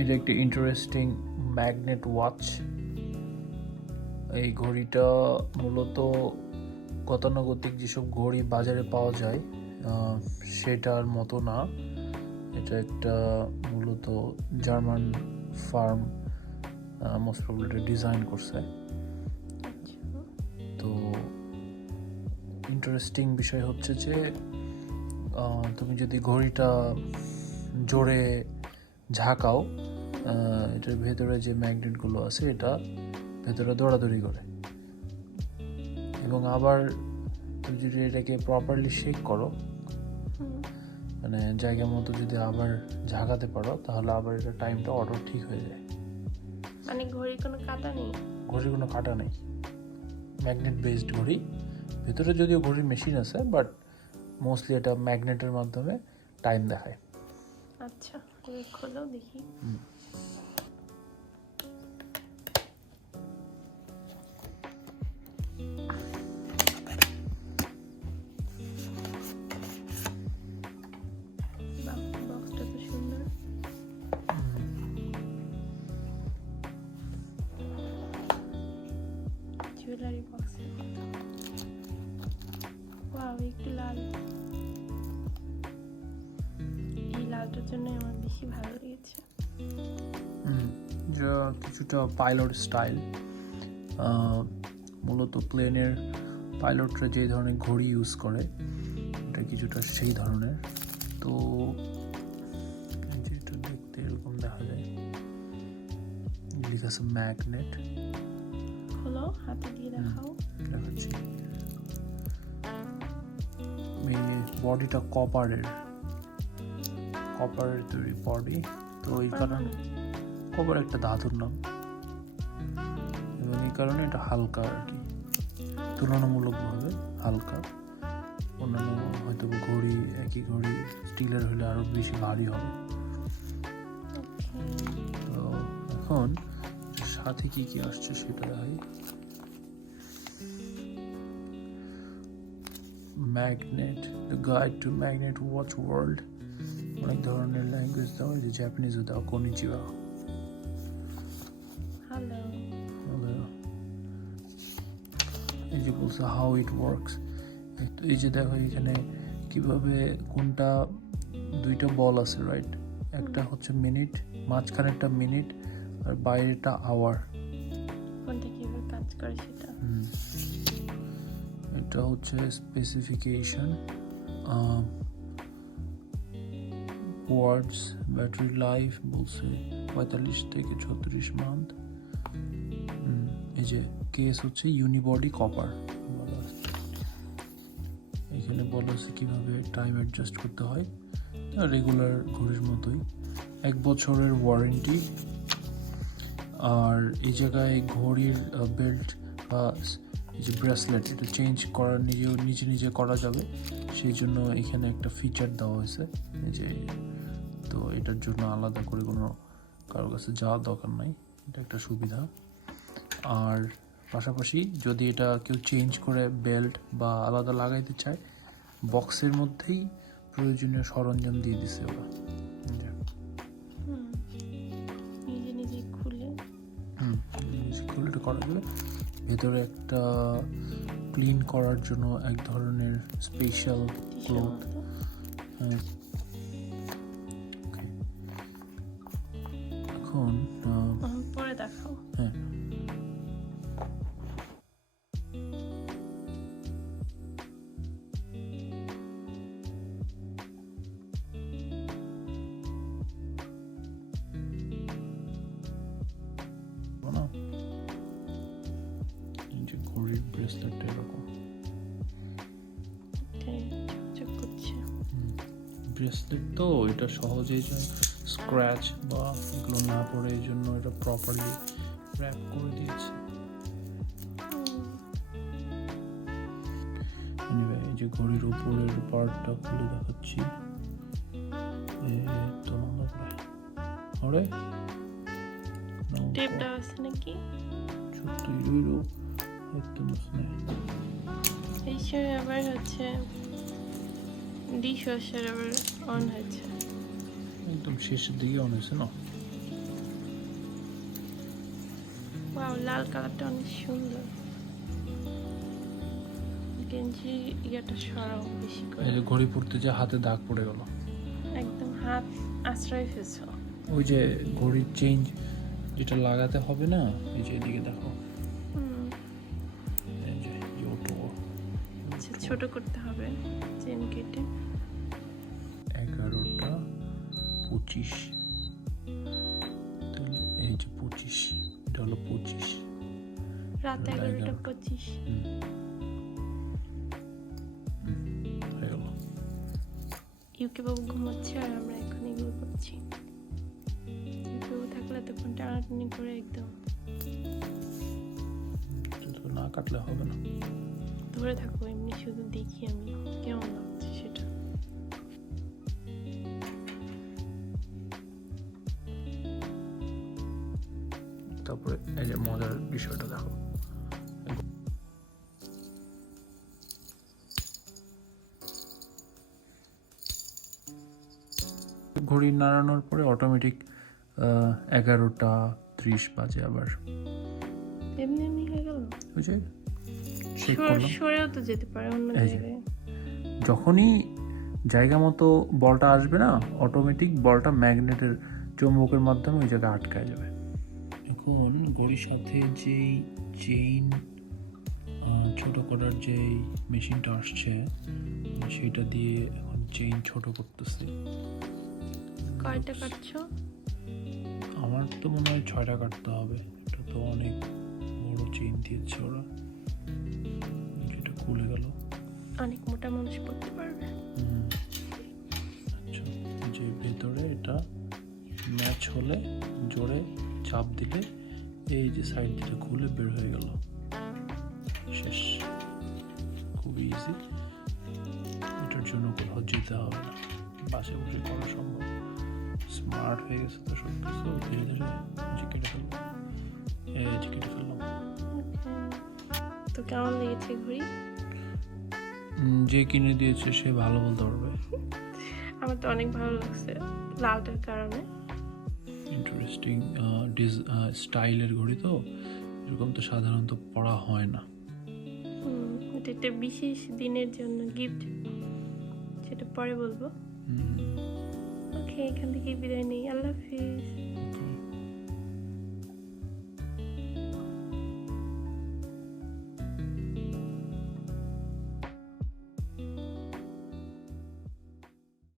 এটা একটি interesting magnet watch. এই ঘড়িটা মূলত গতানুগতিক যেসব ঘড়ি বাজারে পাওয়া যায় সেটার মতো না। এটা একটা মূলত German farm most probably design করছে। তো ইন্টারেস্টিং বিষয় হচ্ছে যে তুমি যদি ঘড়িটা জোরে ঝাঁকাও, এটার ভেতরে যে ম্যাগনেটগুলো আছে এটা ভেতরে দৌড়াদৌড়ি করে, এবং আবার তুমি যদি এটাকে প্রপারলি শেক করো, মানে জায়গা মতো যদি আবার ঝাঁকাতে পারো, তাহলে আবার এটা টাইমটা অটো ঠিক হয়ে যায়। মানে ঘড়ির কোনো কাঁটা নেই? ঘড়ির কোনো কাঁটা নেই, ম্যাগনেট বেসড ঘড়ি। ভেতরে যদিও ঘড়ির মেশিন আছে, বাট মোস্টলি এটা ম্যাগনেটের মাধ্যমে টাইম দেখায়। আচ্ছা, খোলো দেখি। বক্সটা তো সুন্দর। Jewellery box. ওয়াও, একটু লাল। এই লালটার জন্য আমার বেশি ভালো লেগেছে। যা কিছুটা পাইলট স্টাইল। মূলত প্লেনের পাইলটরা যে ধরনের ঘড়ি ইউজ করে, এটা কিছুটা সেই ধরনের। তো যেটা দেখতে এরকম দেখা যায়, লেখা আছে ম্যাগনেট। খোলো, হাতে দিয়ে দেখাও। দেখাচ্ছি। বডিটা কপারের তৈরি বডি। তো এই কারণে কপার একটা ধাতুর নাম, এবং এই কারণে এটা হালকা আর কি, তুলনামূলকভাবে হালকা। অন্যান্য হয়তো ঘড়ি, একই ঘড়ি স্টিলের হলে আরো বেশি ভারী হবে। তো এখন সাথে কি কি আসছে সেটা দেখাই। Magnet, the guide to magnet watch world. অনেক ধরনের ল্যাঙ্গুয়েজ দেওয়া, যে জাপানিজও দেওয়া, কনিচিওয়া। এই যে বলছে হাউ ইট ওয়ার্কস। এই যে দেখো এখানে কিভাবে কোনটা, দুইটা বল আছে রাইট, একটা হচ্ছে মিনিট, মাঝখানেরটা মিনিট আর বাইরেটা আওয়ার। কোনটা কিভাবে কাজ করে সেটা। এটা হচ্ছে স্পেসিফিকেশন, ওয়ার্ডস, ব্যাটারি লাইফ বলছে 45 থেকে 36 মান্থ। এই যে কেস হচ্ছে ইউনিবডি কপার বলা আছে। এখানে বলা আছে কিভাবে টাইম অ্যাডজাস্ট করতে হয়, রেগুলার ঘড়ির মতোই। 1 বছরের ওয়ারেন্টি। আর এই জায়গায় ঘড়ির বেল্ট বা এই যে ব্রেসলেট, এটা চেঞ্জ করার নিজে করা যাবে, সেই জন্য এখানে একটা ফিচার দেওয়া হয়েছে। এই যে, তো এটার জন্য আলাদা করে কোনো কারোর কাছে যাওয়ার দরকার নাই, এটা একটা সুবিধা। আর পাশাপাশি যদি এটা কেউ চেঞ্জ করে বেল্ট বা আলাদা লাগাইতে চায়, বক্সের মধ্যেই প্রয়োজনীয় সরঞ্জাম দিয়ে দিছে ওরা। নিজে খুলে এটা করা যাবে। ভেতরে একটা ক্লিন করার জন্য এক ধরনের স্পেশাল ক্লথ। এখন পরে দেখাও। হ্যাঁ, ঘড়ির ব্রেসলেটটা এরকম ব্রেসলেট, তো এটা সহজেই স্ক্র্যাচ বা এগুলো না পড়ে, এই জন্য এটা প্রপারলি র্যাপ করে দিয়েছে। এই যে ঘড়ির উপরের পার্টটা খুলে দেখাচ্ছি। তো আরে টেপ দেওয়া আছে নাকি? ছোট্ট ইউরো একদম এই সময় আবার হচ্ছে ডিশ ওয়াশার আবার অন হয়েছে, একদম শেষের দিকে অন হয়েছে না। ওয়াও, লাল কালারটা অনেক সুন্দর। গেঞ্জি ইয়াটা সরাও বেশি করে। এই যে ঘড়ি পরতে যে হাতে দাগ পড়ে গেল, একদম হাত আশ্রয় ফেলছো। ওই যে ঘড়ির চেঞ্জ যেটা লাগাতে হবে না, এই যে এদিকে দেখো, এই যে ইউটোর আচ্ছা, ছোট করতে হবে চেন কেটে। 11:25, তাহলে এই যে 25, এটা হলো 25, রাত 11:25। হয়ে গেল। ইউকে বাবু ঘুমাচ্ছে আর আমরা এখন এগুলো করছি। ইউকে বাবু থাকলে তখন টানাটানি করে একদম তো না কাটলে হবে না। ধরে থাকবো, এমনি শুধু দেখি আমি কেমন লাগছে সেটা। তারপরে এই যে মজার বিষয়টা দেখো, ঘড়ি নাড়ানোর পরে অটোমেটিক 11:30 বাজে। আবার এমনি এমনি হয়ে গেল। ওই যে চেক করলাম, সরেও তো যেতে পারে অন্য এই যে। জায়গায়। যখনই জায়গা মতো বলটা আসবে না, অটোমেটিক বলটা ম্যাগনেটের চুম্বকের মাধ্যমে ওই জায়গায় আটকায় যাবে। এখন ঘড়ির সাথে যেই চেইন ছোট করার যেই মেশিনটা আসছে, সেটা দিয়ে এখন চেইন ছোট করতেছি। কয়টা কাটছো? আমার তো মনে হয় 6টা কাটতে হবে। এটা তো অনেক বড় চেইন দিয়েছে ওরা, যেটা খুলে গেল। অনেক মোটা মানুষ পড়তে পারবে। আচ্ছা, যে ভেতরে এটা ম্যাচ হলে জোরে চাপ দিলে এই যে সাইড দিকে খুলে বের হয়ে গেল, শেষ। খুব ইজি, এটার জন্য কোথাও যেতে হবে না, বাসে বসে করা সম্ভব। স্মার্ট হয়ে গেছে তো সব কিছু, ধীরে ধীরে কেটে ফেললাম, কেটে ফেললাম। তো কেমন লেগেছে ঘড়ি? যে কিনে দিয়েছে সে ভালো বলতে পারবে। আমার তো অনেক ভালো লাগছে লালটার কারণে। ইন্টারেস্টিং স্টাইলের ঘড়ি তো, এরকম তো সাধারণত পড়া হয় না। এটা একটা বিশেষ দিনের জন্য গিফট, সেটা পরে বলবো। ওকে, এখান থেকে বিদায় নেই। আল্লাহ হাফিজ।